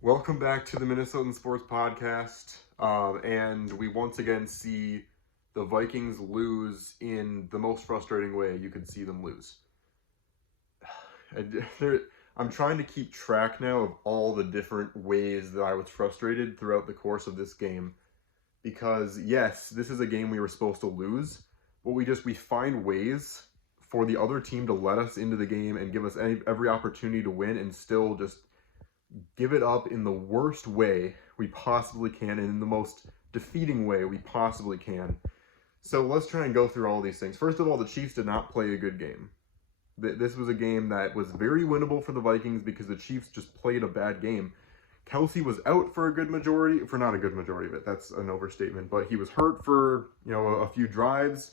Welcome back to the Minnesotan Sports Podcast. And we once again see the Vikings lose in the most frustrating way you could see them lose. I'm trying to keep track now of all the different ways that I was frustrated throughout the course of this game. Because, yes, this is a game we were supposed to lose, but we find ways for the other team to let us into the game and give us every opportunity to win and still just give it up in the worst way we possibly can and in the most defeating way we possibly can. So let's try and go through all these things. First of all, the Chiefs did not play a good game. This was a game that was very winnable for the Vikings because the Chiefs just played a bad game. Kelsey was out for not a good majority of it, that's an overstatement, but he was hurt for, a few drives,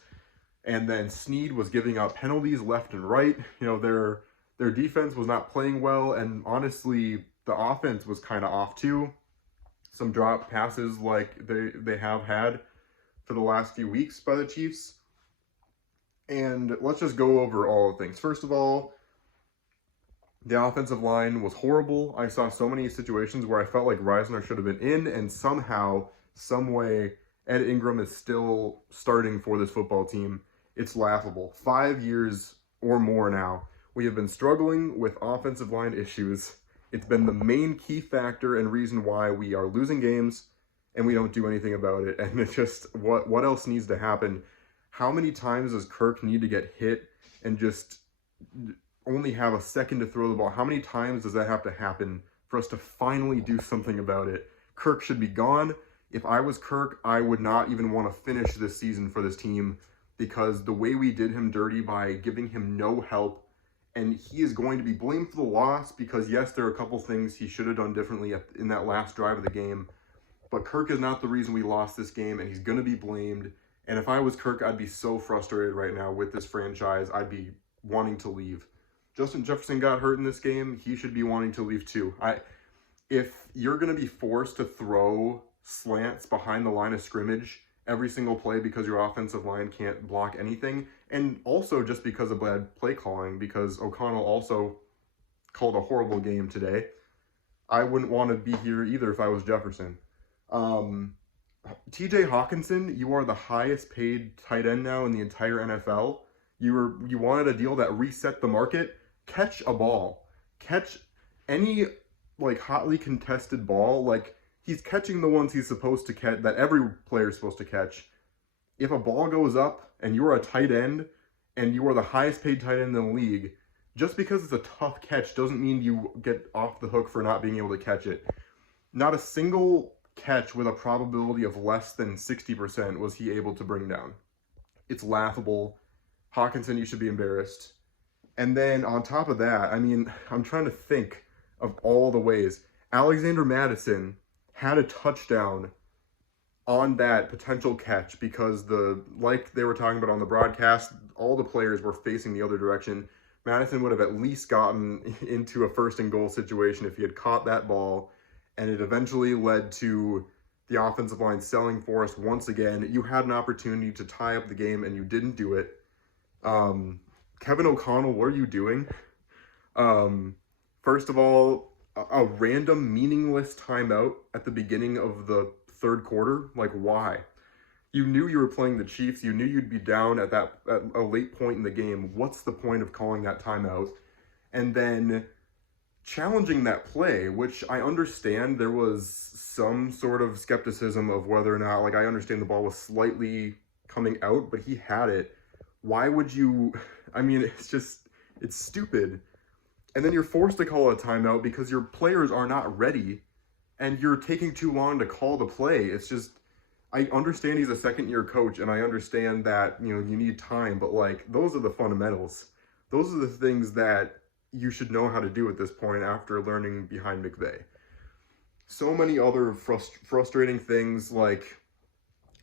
and then Snead was giving up penalties left and right. Their defense was not playing well, and honestly, the offense was kind of off too. Some drop passes like they have had for the last few weeks by the Chiefs. And let's just go over all the things. First of all, the offensive line was horrible. I saw so many situations where I felt like Reisner should have been in, and somehow, some way, Ed Ingram is still starting for this football team. It's laughable. 5 years or more now, we have been struggling with offensive line issues. It's been the main key factor and reason why we are losing games, and we don't do anything about it. And it's just, what else needs to happen? How many times does Kirk need to get hit and just only have a second to throw the ball? How many times does that have to happen for us to finally do something about it? Kirk should be gone. If I was Kirk, I would not even want to finish this season for this team, because the way we did him dirty by giving him no help, and he is going to be blamed for the loss because, yes, there are a couple things he should have done differently in that last drive of the game, but Kirk is not the reason we lost this game, and he's going to be blamed. And if I was Kirk, I'd be so frustrated right now with this franchise. I'd be wanting to leave. Justin Jefferson got hurt in this game. He should be wanting to leave too. If you're going to be forced to throw slants behind the line of scrimmage every single play because your offensive line can't block anything, and also just because of bad play calling, because O'Connell also called a horrible game today, I wouldn't want to be here either if I was Jefferson. TJ Hawkinson, you are the highest paid tight end now in the entire NFL. You wanted a deal that reset the market. Catch a ball. Catch any hotly contested ball. He's catching the ones he's supposed to catch, that every player is supposed to catch. If a ball goes up and you're a tight end and you are the highest paid tight end in the league, just because it's a tough catch doesn't mean you get off the hook for not being able to catch it. Not a single catch with a probability of less than 60% was he able to bring down. It's laughable. Hawkinson, you should be embarrassed. And then on top of that, I'm trying to think of all the ways. Alexander Mattison had a touchdown on that potential catch because like they were talking about on the broadcast, all the players were facing the other direction. Madison would have at least gotten into a first and goal situation if he had caught that ball, and it eventually led to the offensive line selling for us once again. You had an opportunity to tie up the game and you didn't do it. Kevin O'Connell, what are you doing? First of all, a random meaningless timeout at the beginning of the third quarter. Why? You knew you were playing the Chiefs. You knew you'd be down at a late point in the game. What's the point of calling that timeout? And then challenging that play, which I understand there was some sort of skepticism of whether or not, I understand the ball was slightly coming out, but he had it. Why would you? It's stupid. And then you're forced to call a timeout because your players are not ready and you're taking too long to call the play. It's just, I understand he's a second-year coach and I understand that, you need time, but those are the fundamentals. Those are the things that you should know how to do at this point after learning behind McVay. So many other frustrating things,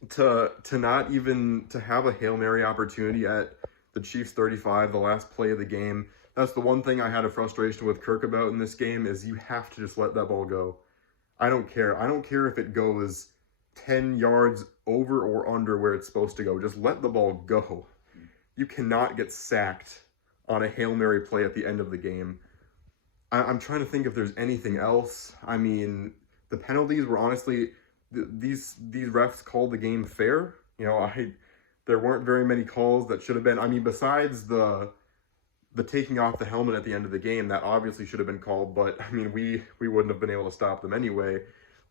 to not even to have a Hail Mary opportunity at the Chiefs 35, the last play of the game. That's the one thing I had a frustration with Kirk about in this game, is you have to just let that ball go. I don't care. I don't care if it goes 10 yards over or under where it's supposed to go. Just let the ball go. You cannot get sacked on a Hail Mary play at the end of the game. I'm trying to think if there's anything else. I mean, the penalties were honestly, these refs called the game fair. You know, there weren't very many calls that should have been. I mean, besides the taking off the helmet at the end of the game, that obviously should have been called, but I mean, we wouldn't have been able to stop them anyway.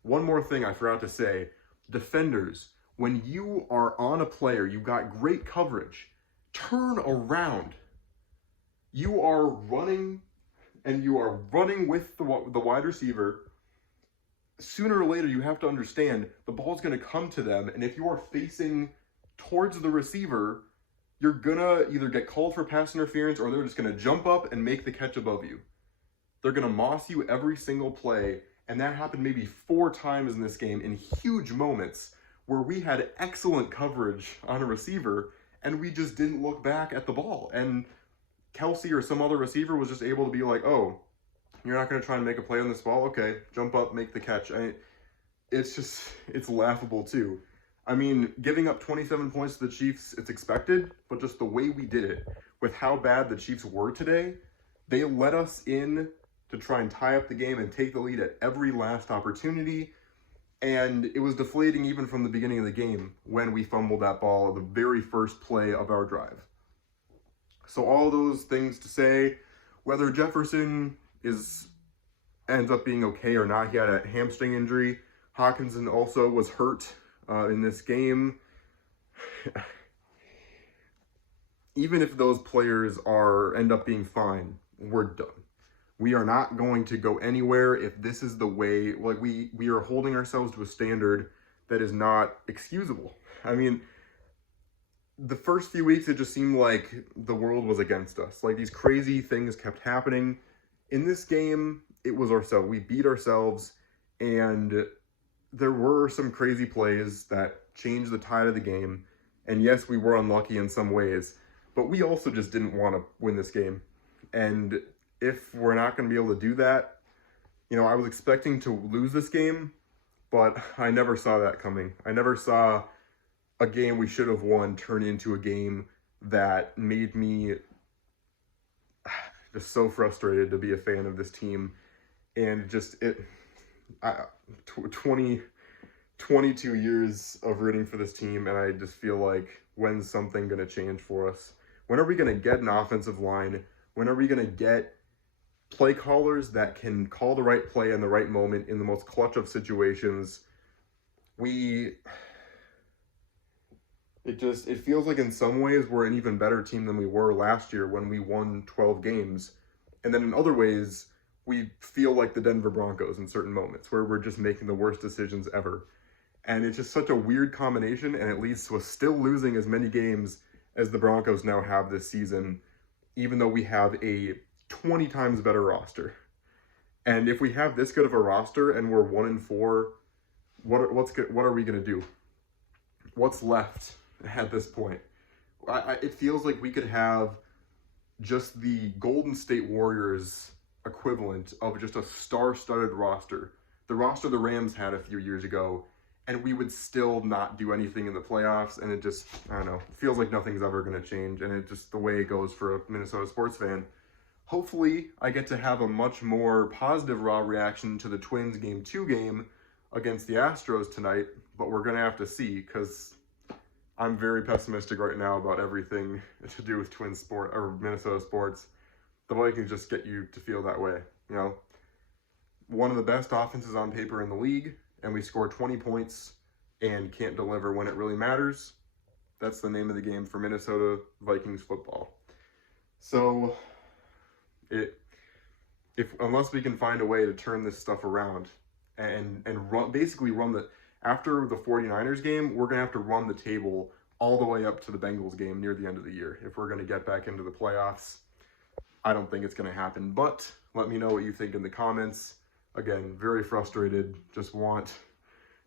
One more thing I forgot to say, defenders, when you are on a player, you got great coverage, turn around. You are running, and you are running with the wide receiver. Sooner or later, you have to understand the ball's going to come to them, and if you are facing towards the receiver, you're gonna either get called for pass interference or they're just gonna jump up and make the catch above you. They're gonna moss you every single play, and that happened maybe 4 times in this game in huge moments where we had excellent coverage on a receiver and we just didn't look back at the ball. And Kelsey or some other receiver was just able to be like, oh, you're not gonna try and make a play on this ball? Okay, jump up, make the catch. It's laughable too. I mean, giving up 27 points to the Chiefs, it's expected, but just the way we did it, with how bad the Chiefs were today, they let us in to try and tie up the game and take the lead at every last opportunity, and it was deflating even from the beginning of the game when we fumbled that ball at the very first play of our drive. So all those things to say, whether Jefferson ends up being okay or not, he had a hamstring injury. Hawkinson also was hurt in this game. Even if those players end up being fine, we're done. We are not going to go anywhere if this is the way, like we are holding ourselves to a standard that is not excusable. I mean, the first few weeks, it just seemed like the world was against us. Like these crazy things kept happening. In this game, it was ourselves. We beat ourselves, and there were some crazy plays that changed the tide of the game. And yes, we were unlucky in some ways, but we also just didn't want to win this game. And if we're not going to be able to do that, you know, I was expecting to lose this game, but I never saw that coming. I never saw a game we should have won turn into a game that made me just so frustrated to be a fan of this team. And just 22 years of rooting for this team, and I just feel like, when's something going to change for us? When are we going to get an offensive line? When are we going to get play callers that can call the right play in the right moment in the most clutch of situations? It feels like in some ways we're an even better team than we were last year when we won 12 games. And then in other ways, we feel like the Denver Broncos in certain moments where we're just making the worst decisions ever. And it's just such a weird combination, and it leads to us still losing as many games as the Broncos now have this season, even though we have a 20 times better roster. And if we have this good of a roster and we're 1-4, what are we going to do? What's left at this point? It feels like we could have just the Golden State Warriors equivalent of just a star-studded roster. The roster the Rams had a few years ago, and we would still not do anything in the playoffs, and it just, I don't know, feels like nothing's ever going to change, and it's just the way it goes for a Minnesota sports fan. Hopefully, I get to have a much more positive raw reaction to the Twins Game 2 game against the Astros tonight, but we're going to have to see, because I'm very pessimistic right now about everything to do with Twins sport or Minnesota sports. The Vikings just get you to feel that way, you know. One of the best offenses on paper in the league, and we score 20 points and can't deliver when it really matters. That's the name of the game for Minnesota Vikings football. So, unless we can find a way to turn this stuff around and basically run after the 49ers game, we're going to have to run the table all the way up to the Bengals game near the end of the year if we're going to get back into the playoffs. I don't think it's going to happen, but let me know what you think in the comments. Again, very frustrated. Just want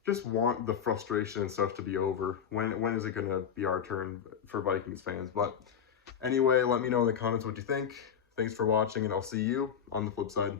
the frustration and stuff to be over. When is it going to be our turn for Vikings fans? But anyway, let me know in the comments what you think. Thanks for watching, and I'll see you on the flip side.